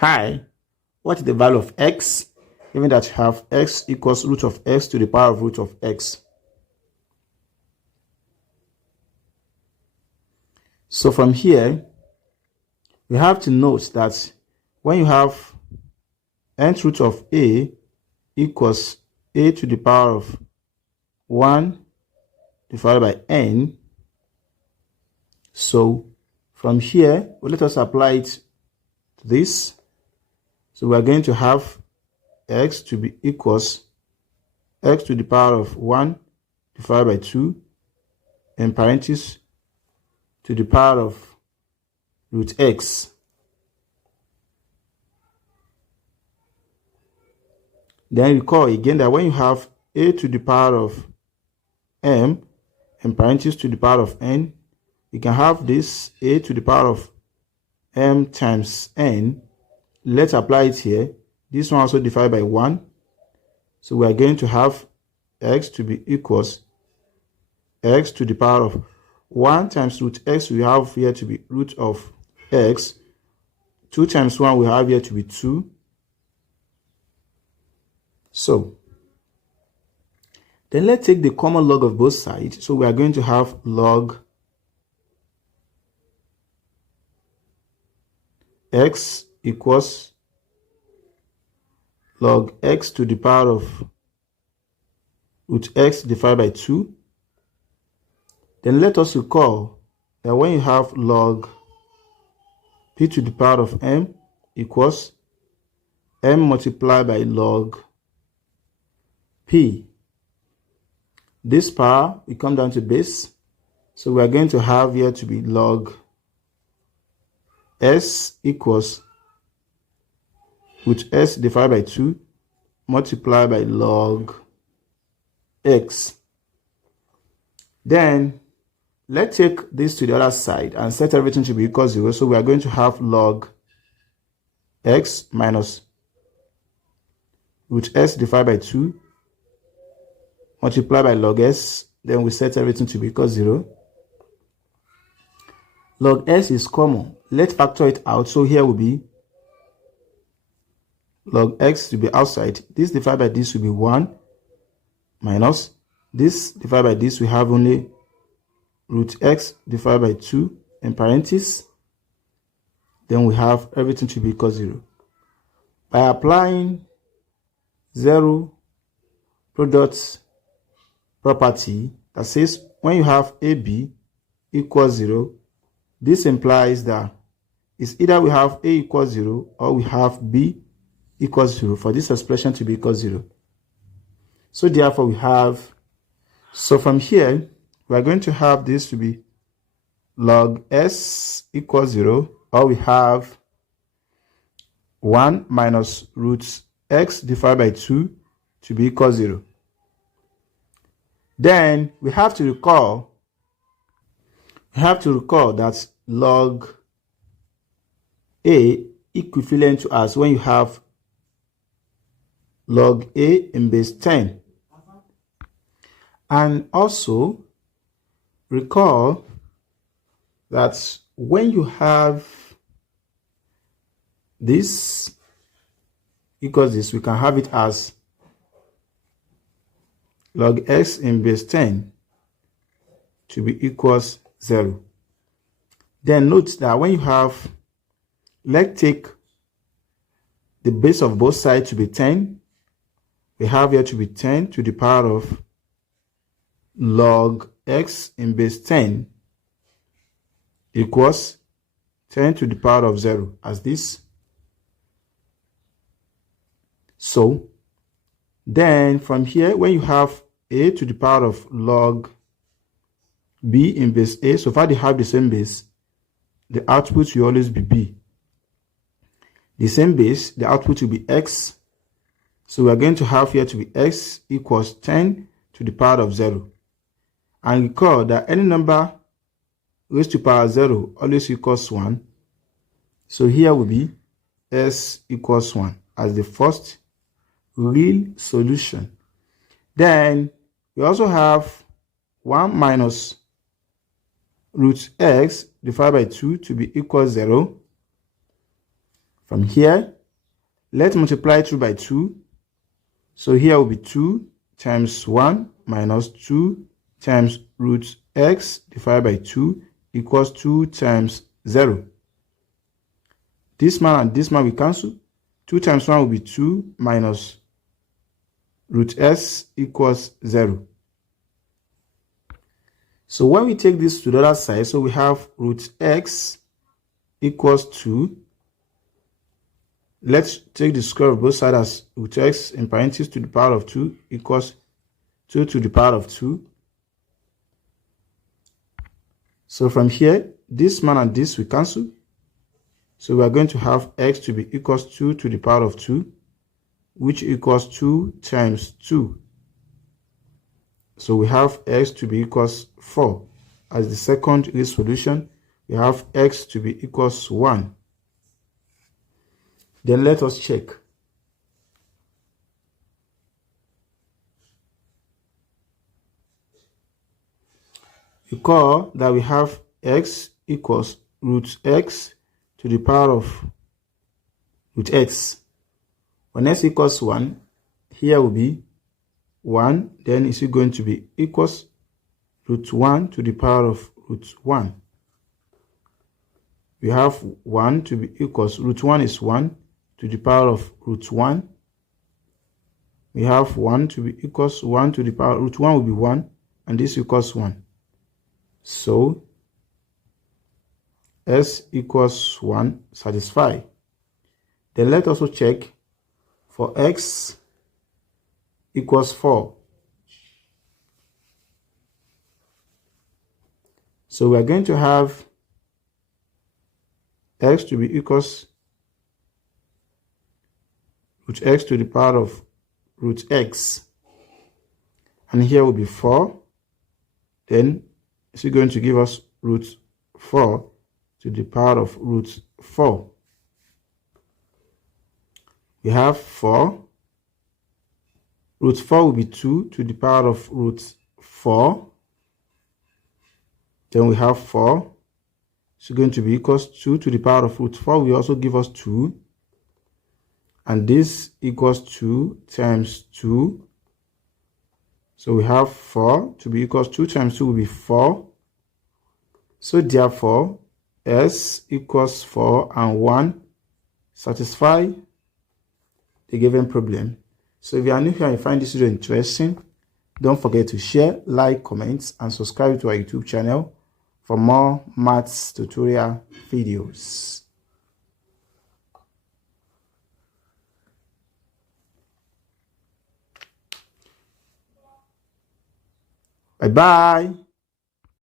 Hi, what is the value of x, given that you have x equals root of x to the power of root of x? So from here, we have to note that when you have nth root of a equals a to the power of 1 divided by n, so from here, let us apply it to this. So we are going to have x to be equals x to the power of 1 divided by 2 in parentheses to the power of root x. Then recall again that when you have a to the power of m in parentheses to the power of n, you can have this a to the power of m times n. Let's apply it here. This one also divided by 1. So we are going to have x to be equals x to the power of 1 times root x we have here to be root of x. 2 times 1 we have here to be 2. So then let's take the common log of both sides. So we are going to have log x equals log x to the power of root x divided by 2. Then let us recall that when you have log p to the power of m equals m multiplied by log p. This power will come down to base. So we are going to have here to be log s equals root s divided by 2 multiplied by log x. Then let's take this to the other side and set everything to be equal to 0. So we are going to have log x minus root s divided by 2 multiplied by log s. Then we set everything to be equal to 0. Log s is common. Let's factor it out. So here will be log x to be outside. This divided by this will be 1 minus this divided by this. We have only root x divided by 2 in parentheses. Then we have everything to be equal to 0. By applying 0 product property that says when you have AB equals 0, this implies that it's either we have A equals 0 or we have B equals 0 for this expression to be equal to 0. So therefore we have, so from here, we are going to have this to be log s equals 0, or we have 1 minus root x divided by 2 to be equal to 0. Then we have to recall that log a equivalent to us when you have log a in base 10. And also recall that when you have this equals this, we can have it as log x in base 10 to be equals 0. Then note that when you have, let's take the base of both sides to be 10. We have here to be 10 to the power of log x in base 10 equals 10 to the power of 0 as this. So then from here, when you have a to the power of log b in base a, so far they have the same base, the output will always be b. The same base, the output will be x. So we are going to have here to be x equals 10 to the power of 0. And recall that any number raised to power 0 always equals 1. So here will be s equals 1 as the first real solution. Then we also have 1 minus root x divided by 2 to be equal to 0. From here, let's multiply through by 2. So here will be 2 times 1 minus 2 times root x divided by 2 equals 2 times 0. This man and this man will cancel. 2 times 1 will be 2 minus root s equals 0. So when we take this to the other side, so we have root x equals 2. Let's take the square of both sides as root x in parentheses to the power of 2 equals 2 to the power of 2. So from here, this man and this will cancel. So we are going to have x to be equals 2 to the power of 2, which equals 2 times 2. So we have x to be equals 4. As the second solution, we have x to be equals 1. Then let us check. Recall that we have x equals root x to the power of root x. When x equals 1, here will be 1, then is it going to be equals root 1 to the power of root 1. We have 1 to be equals, root 1 is 1 to the power of root 1. We have 1 to be equals 1 to the power, root 1 will be 1, and this equals 1. So, s equals 1 satisfy. Then let us also check for x equals 4. So we are going to have x to be equals root x to the power of root x. And here will be 4. Then is it going to give us root 4 to the power of root 4. We have 4. Root 4 will be 2 to the power of root 4. Then we have 4. It's going to be equals 2 to the power of root 4 will also give us 2. And this equals 2 times 2. So we have 4 to be equals 2 times 2 will be 4. So therefore, s equals 4 and 1 satisfy the given problem. So if you are new here and you find this video interesting, don't forget to share, like, comment, and subscribe to our YouTube channel for more maths tutorial videos. Bye-bye.